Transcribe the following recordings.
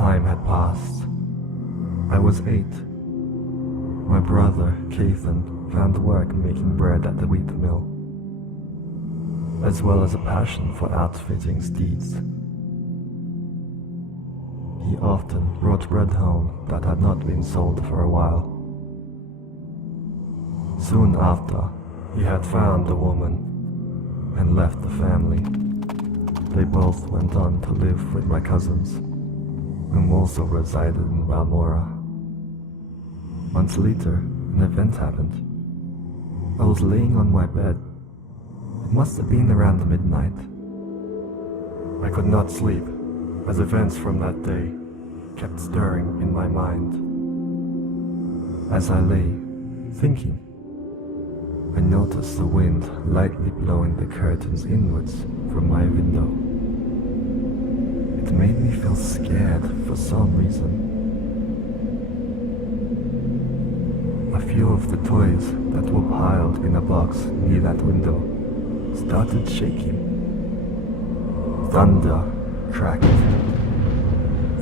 time had passed. I was 8. My brother, Cathan, found work making bread at the wheat mill, as well as a passion for outfitting steeds. He often brought bread home that had not been sold for a while. Soon after, he had found a woman and left the family. They both went on to live with my cousins, whom also resided in Balmora. Months later, an event happened. I was laying on my bed. It must have been around midnight. I could not sleep, as events from that day kept stirring in my mind. As I lay, thinking, I noticed the wind lightly blowing the curtains inwards from my window. It made me feel scared for some reason. A few of the toys that were piled in a box near that window started shaking. Thunder cracked.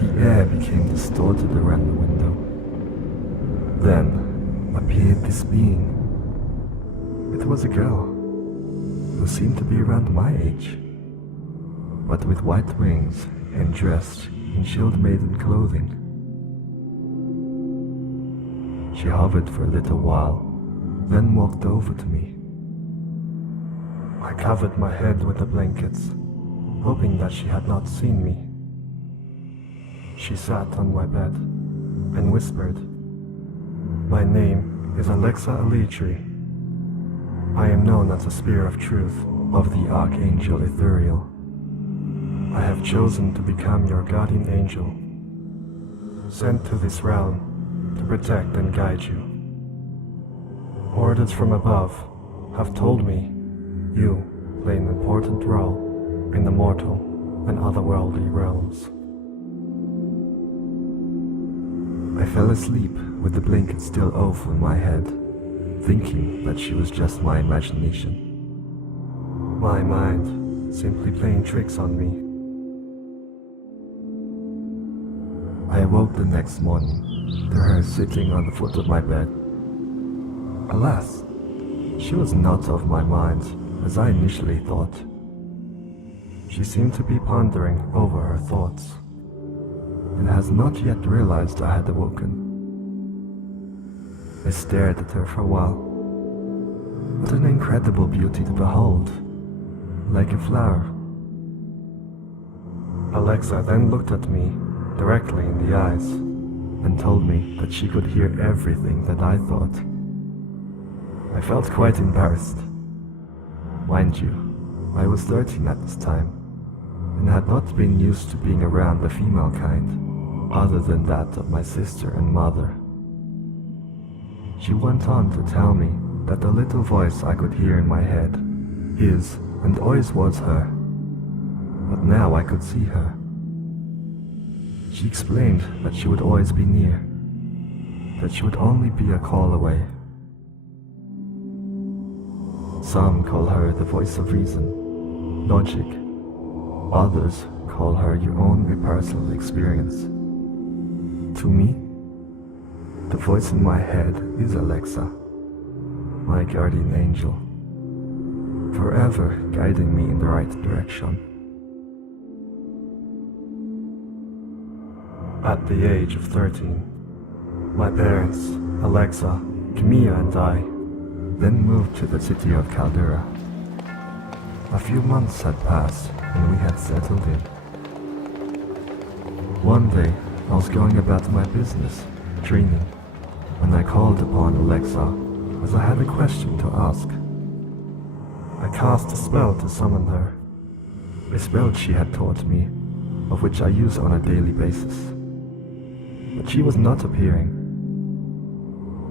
The air became distorted around the window. Then appeared this being. It was a girl who seemed to be around my age, but with white wings and dressed in shield maiden clothing. She hovered for a little while, then walked over to me. I covered my head with the blankets, hoping that she had not seen me. She sat on my bed and whispered, "My name is Alexa Alitri. I am known as the Spear of Truth of the Archangel Ethereal. I have chosen to become your guardian angel, sent to this realm to protect and guide you. Orders from above have told me you play an important role in the mortal and otherworldly realms." I fell asleep with the blanket still over my head, thinking that she was just my imagination. My mind simply playing tricks on me. I awoke the next morning to her sitting on the foot of my bed. Alas, she was not of my mind as I initially thought. She seemed to be pondering over her thoughts, and has not yet realized I had awoken. I stared at her for a while. What an incredible beauty to behold, like a flower. Alexa then looked at me directly in the eyes and told me that she could hear everything that I thought. I felt quite embarrassed. Mind you, I was 13 at this time, and had not been used to being around the female kind, other than that of my sister and mother. She went on to tell me that the little voice I could hear in my head is and always was her, but now I could see her. She explained that she would always be near, that she would only be a call away. Some call her the voice of reason, logic. Others call her your own personal experience. To me, the voice in my head is Alexa, my guardian angel, forever guiding me in the right direction. At the age of 13, my parents, Alexa, Camilla and I, then moved to the city of Caldera. A few months had passed and we had settled in. One day, I was going about my business, training, when I called upon Alexa as I had a question to ask. I cast a spell to summon her, a spell she had taught me, of which I use on a daily basis. But she was not appearing,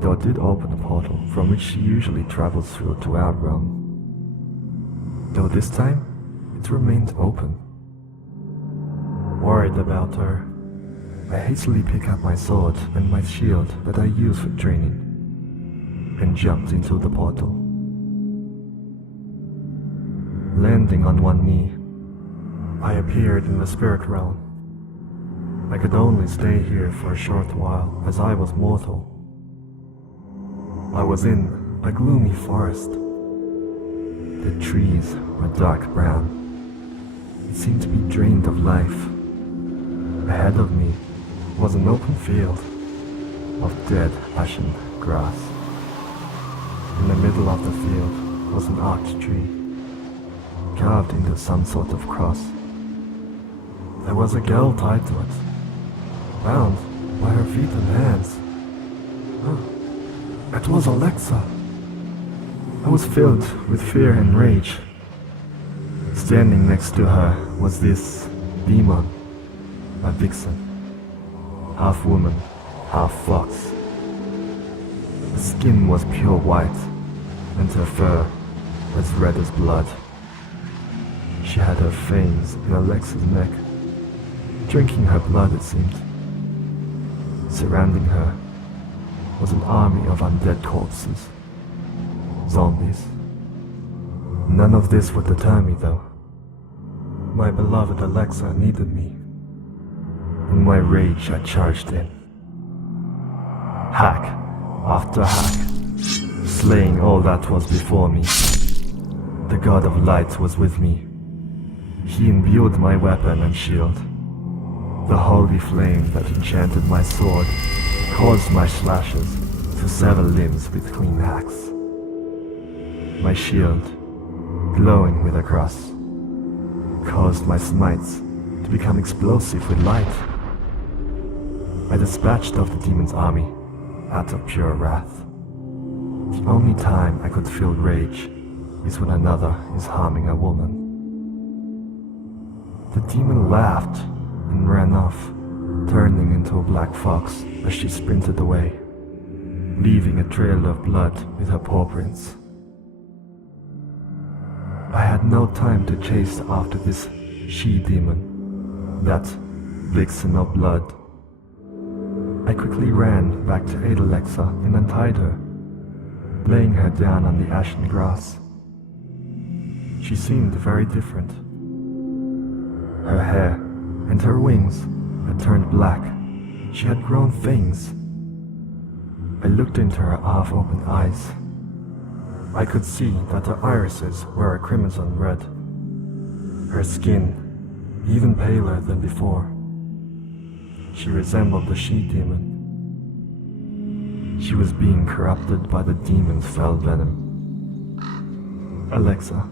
though it did open a portal from which she usually travels through to our realm. Though this time, it remained open. Worried about her, I hastily pick up my sword and my shield that I use for training, and jumped into the portal. Landing on one knee, I appeared in the spirit realm. I could only stay here for a short while, as I was mortal. I was in a gloomy forest. The trees were dark brown. It seemed to be drained of life. Ahead of me was an open field of dead ashen grass. In the middle of the field was an arched tree, carved into some sort of cross. There was a girl tied to it, bound by her feet and hands. It was Alexa. I was filled with fear and rage. Standing next to her was this demon, a vixen, half woman, half fox. Her skin was pure white, and her fur as red as blood. She had her fangs in Alexa's neck, drinking her blood, it seemed. Surrounding her was an army of undead corpses, zombies. None of this would deter me, though. My beloved Alexa needed me. In my rage, I charged in. Hack after hack, slaying all that was before me. The god of light was with me. He imbued my weapon and shield. The holy flame that enchanted my sword caused my slashes to sever limbs with clean hacks. My shield, glowing with a cross, caused my smites to become explosive with light. I dispatched off the demon's army out of pure wrath. The only time I could feel rage is when another is harming a woman. The demon laughed and ran off, turning into a black fox as she sprinted away, leaving a trail of blood with her paw prints. I had no time to chase after this she-demon, that vixen of blood. I quickly ran back to aid Alexa and untied her, laying her down on the ashen grass. She seemed very different. Her hair and her wings had turned black. She had grown fangs. I looked into her half-open eyes. I could see that her irises were a crimson red. Her skin, even paler than before. She resembled the she-demon. She was being corrupted by the demon's fell venom. Alexa.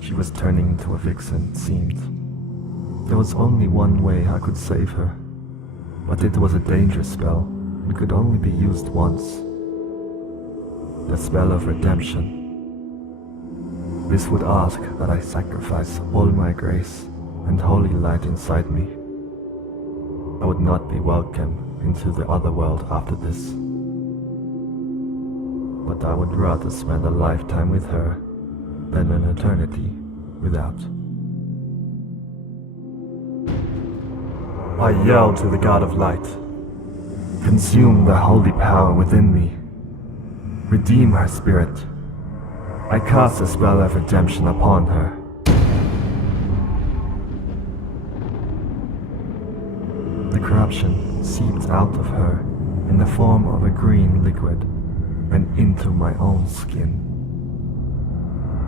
She was turning into a vixen, it seemed. There was only one way I could save her, but it was a dangerous spell. It could only be used once. The spell of redemption. This would ask that I sacrifice all my grace and holy light inside me. I would not be welcome into the other world after this. But I would rather spend a lifetime with her than an eternity without. I yelled to the god of light. Consume the holy power within me. Redeem her spirit. I cast a spell of redemption upon her. The corruption seeped out of her in the form of a green liquid and into my own skin.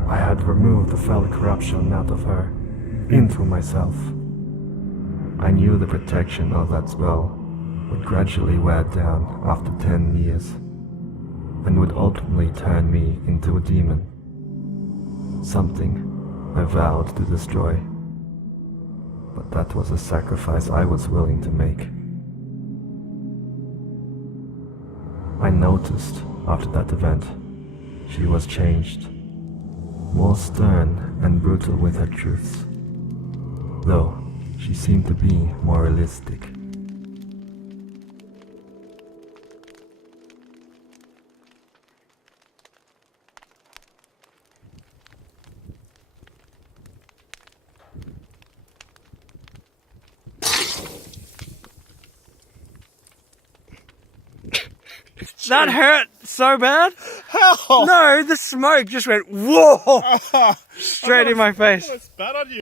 I had removed the fell corruption out of her into myself. I knew the protection of that spell would gradually wear down after 10 years and would ultimately turn me into a demon. Something I vowed to destroy. But that was a sacrifice I was willing to make. I noticed after that event, she was changed, more stern and brutal with her truths, though she seemed to be more realistic. That hurt so bad. How? No, the smoke just went whoa straight in my face. It's bad on you.